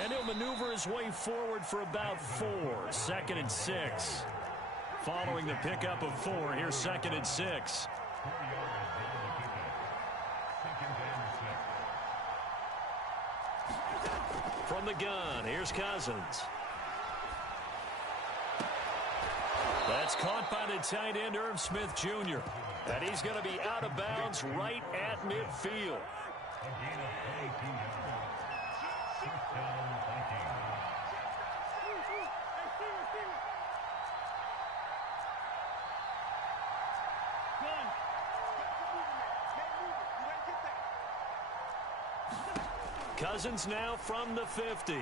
And he'll maneuver his way forward for about 4. 2nd and 6. Following the pickup of 4, here's 2nd and 6. From the gun, here's Cousins. That's caught by the tight end, Irv Smith Jr. And he's going to be out of bounds right at midfield. Cousins now from the 50.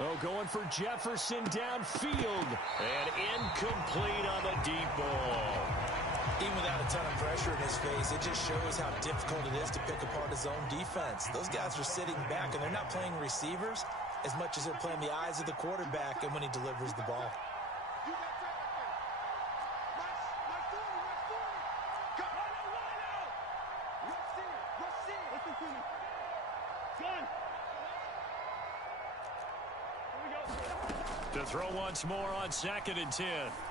Oh, going for Jefferson downfield. And incomplete on the deep ball. Even without a ton of pressure in his face, it just shows how difficult it is to pick apart his own defense. Those guys are sitting back, and they're not playing receivers as much as they're playing the eyes of the quarterback and when he delivers the ball. To throw once more on 2nd and 10.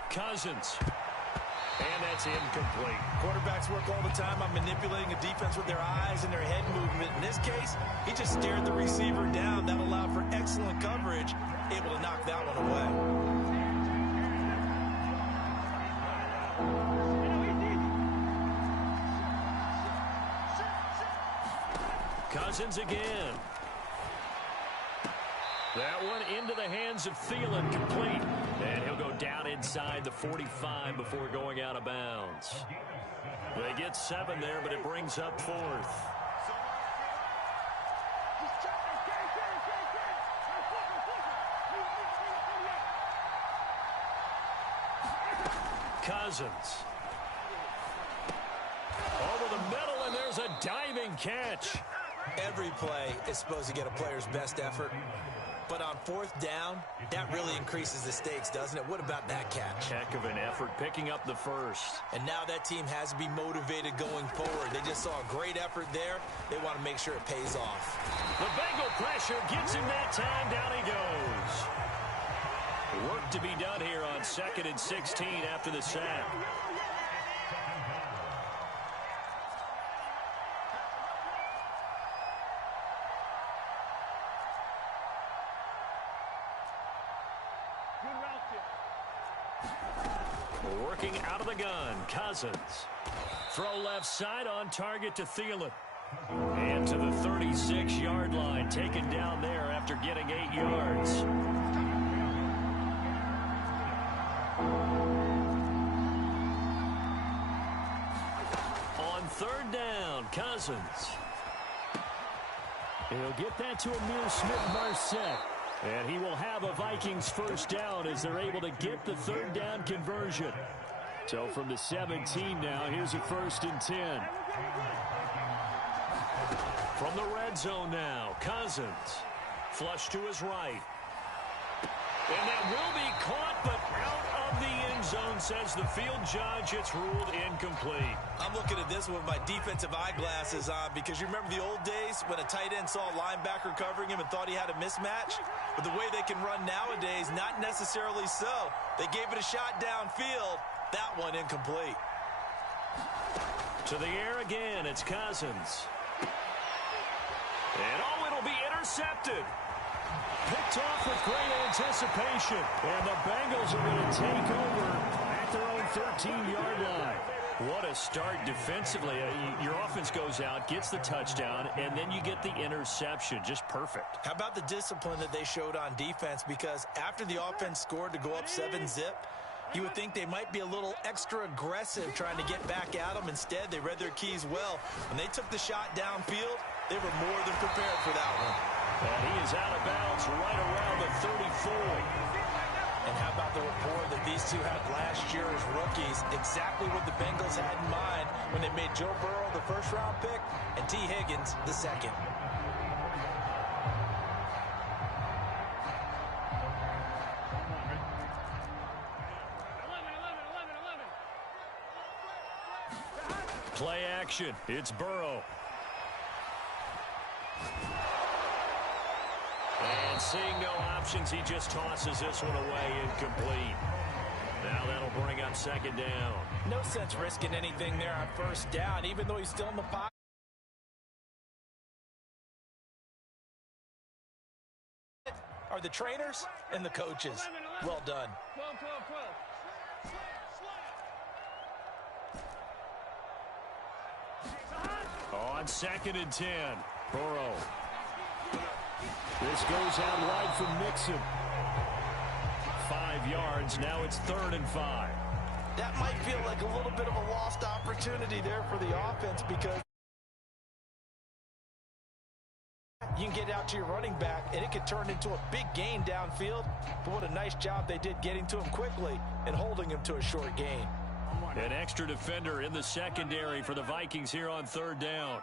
Cousins. And that's incomplete. Quarterbacks work all the time on manipulating a defense with their eyes and their head movement. In this case, he just stared the receiver down. That allowed for excellent coverage, able to knock that one away. Cousins again. That one into the hands of Thielen, complete. And he'll go down inside the 45 before going out of bounds. They get 7 there, but it brings up 4th. Cousins. Over the middle, and there's a diving catch. Every play is supposed to get a player's best effort. But on 4th down, that really increases the stakes, doesn't it? What about that catch? Heck of an effort, picking up the first. And now that team has to be motivated going forward. They just saw a great effort there. They want to make sure it pays off. The Bengal pressure gets him that time. Down he goes. Work to be done here on 2nd and 16 after the sack. Working out of the gun, Cousins. Throw left side on target to Thielen. And to the 36-yard line, taken down there after getting 8 yards. On 3rd down, Cousins. He'll get that to Amir Smith-Marset. And he will have a Vikings first down as they're able to get the 3rd down conversion. So from the 17 now, here's a 1st and 10. From the red zone now, Cousins. Flush to his right. And that will be caught, but out of the end zone, says the field judge. It's ruled incomplete. I'm looking at this with my defensive eyeglasses on because you remember the old days when a tight end saw a linebacker covering him and thought he had a mismatch? But the way they can run nowadays, not necessarily so. They gave it a shot downfield. That one incomplete. To the air again, it's Cousins. And oh, it'll be intercepted. Picked off with great anticipation. And the Bengals are going to take over at their own 13-yard line. What a start defensively. Your offense goes out, gets the touchdown, and then you get the interception. Just perfect. How about the discipline that they showed on defense? Because after the offense scored to go up 7-zip, you would think they might be a little extra aggressive trying to get back at them. Instead, they read their keys well. When they took the shot downfield, they were more than prepared for that one. And he is out of bounds right around the 34. And how about the rapport that these two had last year as rookies? Exactly what the Bengals had in mind when they made Joe Burrow the first-round pick and T. Higgins the second. Play action. It's Burrow. And seeing no options, he just tosses this one away incomplete. Now that'll bring up second down. No sense risking anything there on first down, even though he's still in the pocket. Are the trainers and the coaches. Well done. On 2nd and 10, Burrow. This goes out wide from Mixon. 5 yards, now it's 3rd and 5. That might feel like a little bit of a lost opportunity there for the offense because you can get out to your running back, and it could turn into a big gain downfield. But what a nice job they did getting to him quickly and holding him to a short gain. An extra defender in the secondary for the Vikings here on 3rd down.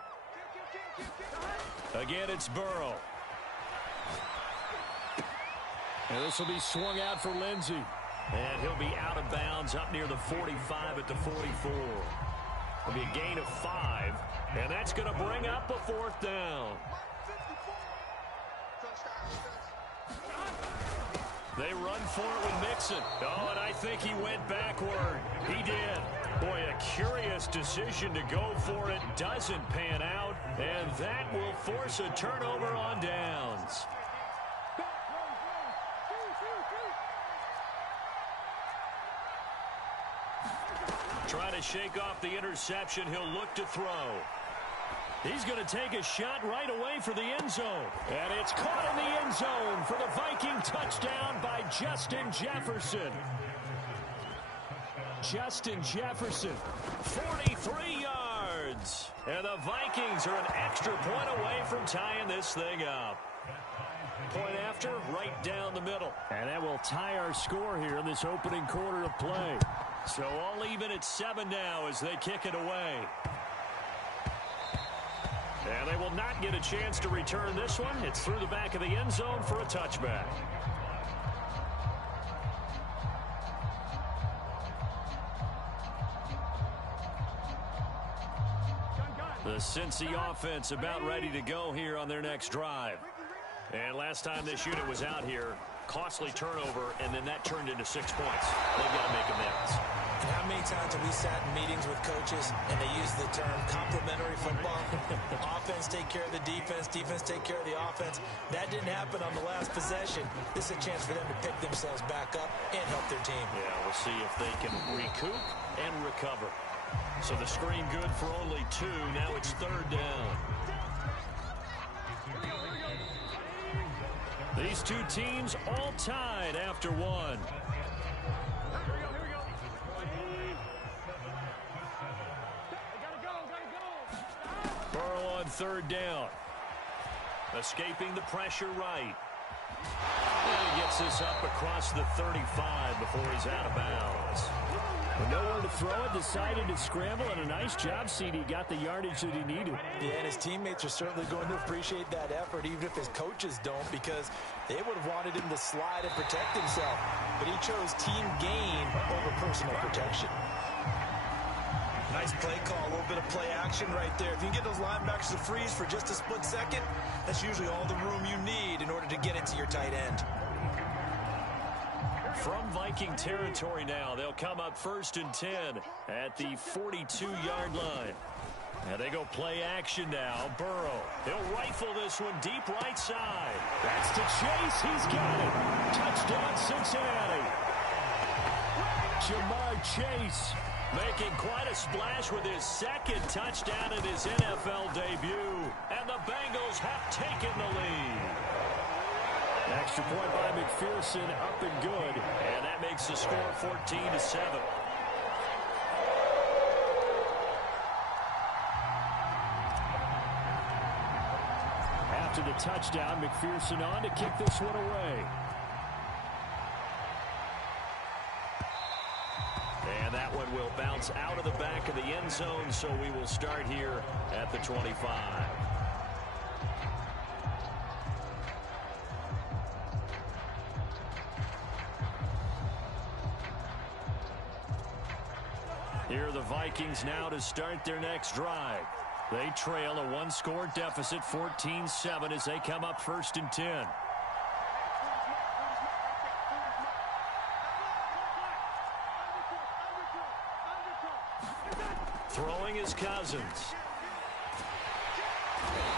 Again, it's Burrow. And this will be swung out for Lindsey. And he'll be out of bounds up near the 45 at the 44. It'll be a gain of 5, and that's going to bring up a 4th down. They run for it with Mixon. Oh, and I think he went backward. He did. Boy, a curious decision to go for it. Doesn't pan out, and that will force a turnover on downs. Trying to shake off the interception. He'll look to throw. He's going to take a shot right away for the end zone. And it's caught in the end zone for the Viking touchdown by Justin Jefferson. Justin Jefferson, 43 yards. And the Vikings are an extra point away from tying this thing up. Point after, right down the middle. And that will tie our score here in this opening quarter of play. So all even at 7 now as they kick it away. And they will not get a chance to return this one. It's through the back of the end zone for a touchback. The Cincy offense about ready to go here on their next drive. And last time this unit was out here, costly turnover, and then that turned into 6 points. They've got to make amends. And how many times have we sat in meetings with coaches and they use the term complementary football? Offense take care of the defense, defense take care of the offense. That didn't happen on the last possession. This is a chance for them to pick themselves back up and help their team. Yeah, we'll see if they can recoup and recover. So the screen good for only 2. Now it's 3rd down. These two teams all tied after 1. Burrow on 3rd down. Escaping the pressure right. And he gets this up across the 35 before he's out of bounds. With nowhere to throw it, decided to scramble, and a nice job, CD. Got the yardage that he needed. Yeah, and his teammates are certainly going to appreciate that effort, even if his coaches don't, because they would have wanted him to slide and protect himself. But he chose team gain over personal protection. Nice play call, a little bit of play action right there. If you can get those linebackers to freeze for just a split second, that's usually all the room you need in order to get it to your tight end. From Viking territory now, they'll come up 1st and 10 at the 42-yard line. And they go play action now. Burrow, he'll rifle this one deep right side. That's to Chase. He's got it. Touchdown, Cincinnati. Jamar Chase making quite a splash with his 2nd touchdown in his NFL debut. And the Bengals have taken the lead. Extra point by McPherson, up and good. And that makes the score 14-7. After the touchdown, McPherson on to kick this one away. And that one will bounce out of the back of the end zone, so we will start here at the 25. Here are the Vikings now to start their next drive. They trail a 1-score deficit, 14-7, as they come up 1st and 10. is Cousins.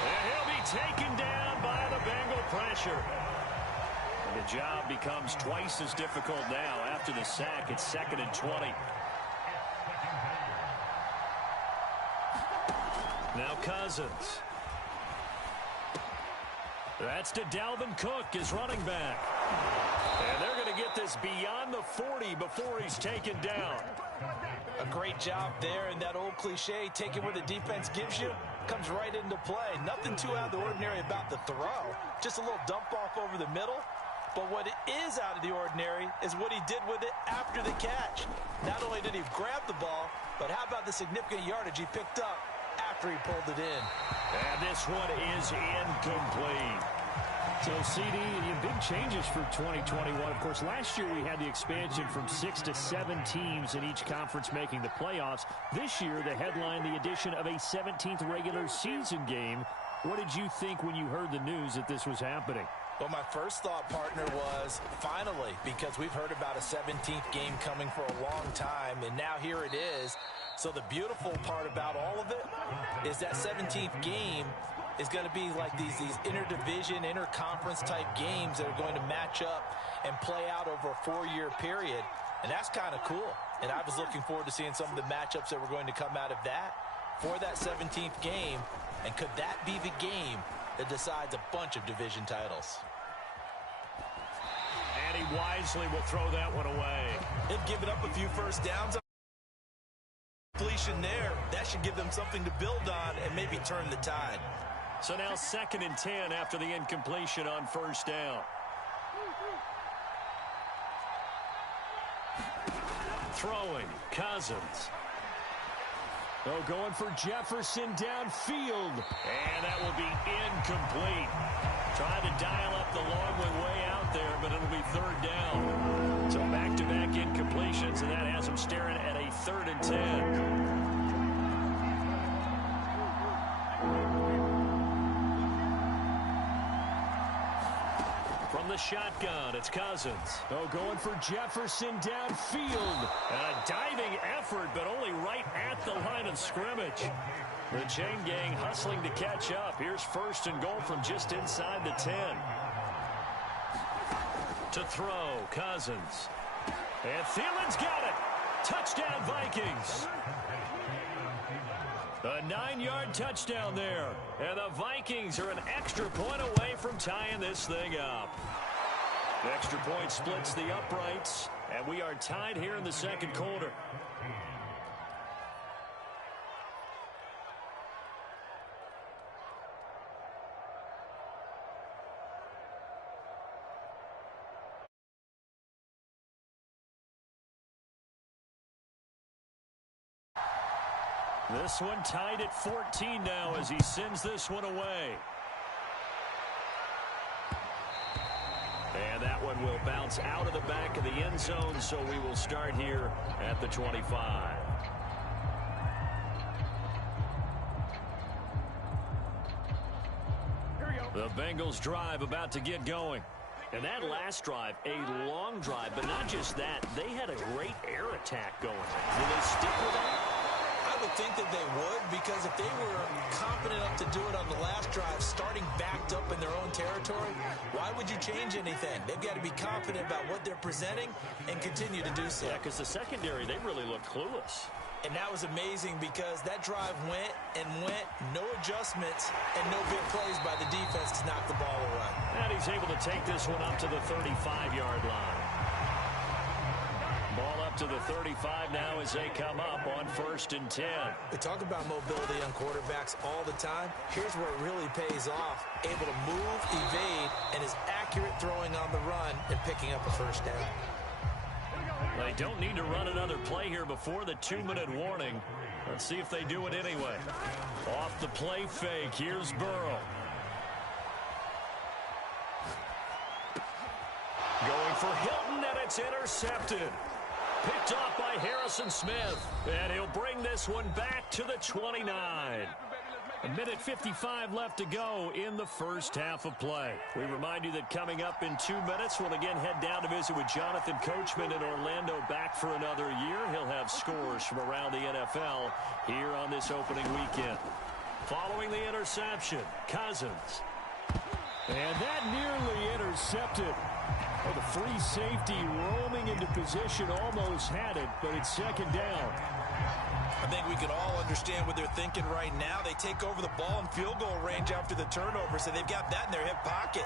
And he'll be taken down by the Bengal pressure. And the job becomes twice as difficult now after the sack. It's 2nd and 20. Now Cousins. That's to Dalvin Cook, his running back. And they're going to get this beyond the 40 before he's taken down. A great job there, and that old cliche, take it where the defense gives you, comes right into play. Nothing too out of the ordinary about the throw. Just a little dump off over the middle. But what is out of the ordinary is what he did with it after the catch. Not only did he grab the ball, but how about the significant yardage he picked up after he pulled it in. And this one is incomplete. So, CD, big changes for 2021. Of course, last year we had the expansion from 6 to 7 teams in each conference making the playoffs. This year, the headline, the addition of a 17th regular season game. What did you think when you heard the news that this was happening? Well, my first thought, partner, was finally, because we've heard about a 17th game coming for a long time, and now here it is. So the beautiful part about all of it is that 17th game is going to be like these interdivision, interconference type games that are going to match up and play out over a 4-year period. And that's kind of cool. And I was looking forward to seeing some of the matchups that were going to come out of that for that 17th game. And could that be the game that decides a bunch of division titles? And he wisely will throw that one away. They've given up a few first downs. Completion there, that should give them something to build on and maybe turn the tide. So now 2nd and 10 after the incompletion on first down. Throwing, Cousins. Oh, going for Jefferson downfield. And that will be incomplete. Trying to dial up the long way out there, but it'll be 3rd down. So back-to-back incompletions, and that has him staring at a 3rd and 10. From the shotgun, it's Cousins. Oh, going for Jefferson downfield. And a diving effort, but only right at the line of scrimmage. The chain gang hustling to catch up. Here's 1st and goal from just inside the 10. To throw, Cousins. And Thielen's got it. Touchdown, Vikings. A 9-yard touchdown there. And the Vikings are an extra point away from tying this thing up. The extra point splits the uprights, and we are tied here in the 2nd quarter. This one tied at 14 now as he sends this one away. And that one will bounce out of the back of the end zone, so we will start here at the 25. The Bengals drive about to get going. And that last drive, a long drive, but not just that, they had a great air attack going. Will they stick with that? I would think that they would, because if they were confident enough to do it on the last drive, starting backed up in their own territory, why would you change anything? They've got to be confident about what they're presenting and continue to do so. Yeah, because the secondary, they really looked clueless. And that was amazing because that drive went and went, no adjustments, and no big plays by the defense to knock the ball away. And he's able to take this one up to the 35-yard line. Ball up to the 35 now as they come up on 1st and 10. We talk about mobility on quarterbacks all the time. Here's where it really pays off. Able to move, evade, and is accurate throwing on the run and picking up a first down. They don't need to run another play here before the 2-minute warning. Let's see if they do it anyway. Off the play fake, here's Burrow. Going for Hilton, and it's intercepted. Picked off by Harrison Smith. And he'll bring this one back to the 29. A minute 55 left to go in the first half of play. We remind you that coming up in 2 minutes, we'll again head down to visit with Jonathan Coachman in Orlando, back for another year. He'll have scores from around the NFL here on this opening weekend. Following the interception, Cousins. And that nearly intercepted. Oh, the free safety roaming into position, almost had it, but it's second down. I think we can all understand what they're thinking right now. They take over the ball in field goal range after the turnover, so they've got that in their hip pocket.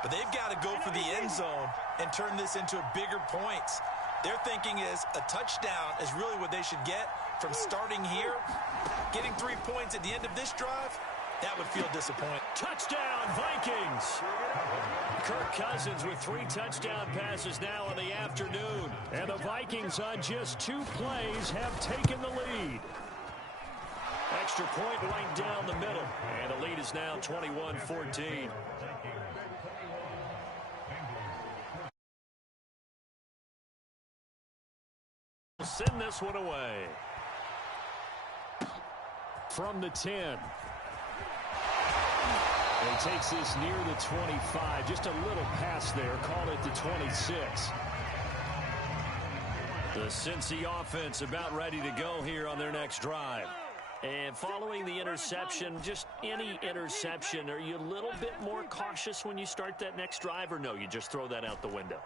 But they've got to go for the end zone and turn this into bigger points. Their thinking is a touchdown is really what they should get from starting here. Getting 3 points at the end of this drive, that would feel disappointing. Touchdown, Vikings! Kirk Cousins with 3 touchdown passes now in the afternoon. And the Vikings on just 2 plays have taken the lead. Extra point right down the middle. And the lead is now 21-14. Send this one away. From the 10. And he takes this near the 25. Just a little pass there. Call it the 26. The Cincy offense about ready to go here on their next drive. And following the interception, just any interception, are you a little bit more cautious when you start that next drive, or no, you just throw that out the window?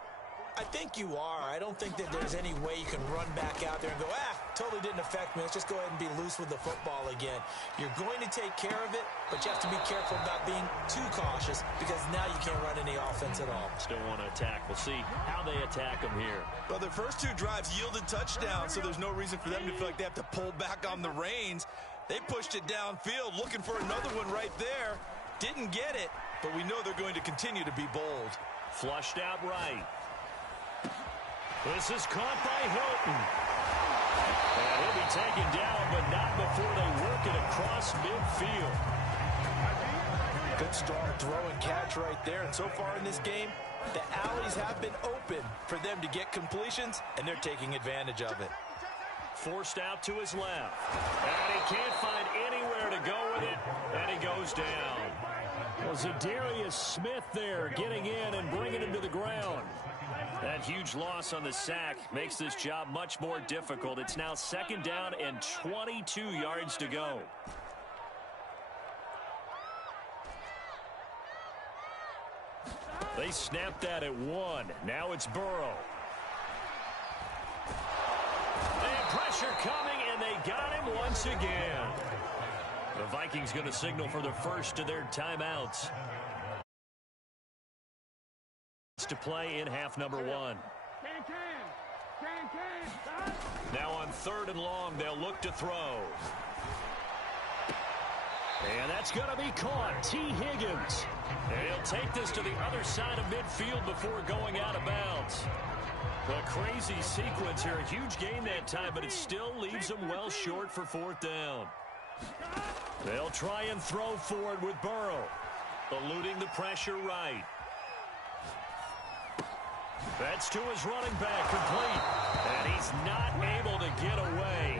I think you are. I don't think that there's any way you can run back out there and go, totally didn't affect me. Let's just go ahead and be loose with the football again. You're going to take care of it, but you have to be careful about being too cautious because now you can't run any offense at all. Still want to attack. We'll see how they attack them here. Well, their first 2 drives yielded touchdowns, so there's no reason for them to feel like they have to pull back on the reins. They pushed it downfield, looking for another one right there. Didn't get it, but we know they're going to continue to be bold. Flushed out right. This is caught by Hilton. And he'll be taken down, but not before they work it across midfield. Good strong throw and catch right there. And so far in this game, the alleys have been open for them to get completions, and they're taking advantage of it. Forced out to his left. And he can't find anywhere to go with it, and he goes down. Well, Zadarius Smith there getting in and bringing him to the ground. That huge loss on the sack makes this job much more difficult. It's now second down and 22 yards to go. They snapped that at 1. Now it's Burrow. And pressure coming, and they got him once again. The Vikings going to signal for the first of their timeouts to play in half number 1. Now on 3rd and long, they'll look to throw. And that's going to be caught. T. Higgins. And he'll take this to the other side of midfield before going out of bounds. A crazy sequence here. A huge gain that time, but it still leaves them well short for 4th down. They'll try and throw forward with Burrow. Eluding the pressure right. That's to his running back, complete. And he's not able to get away.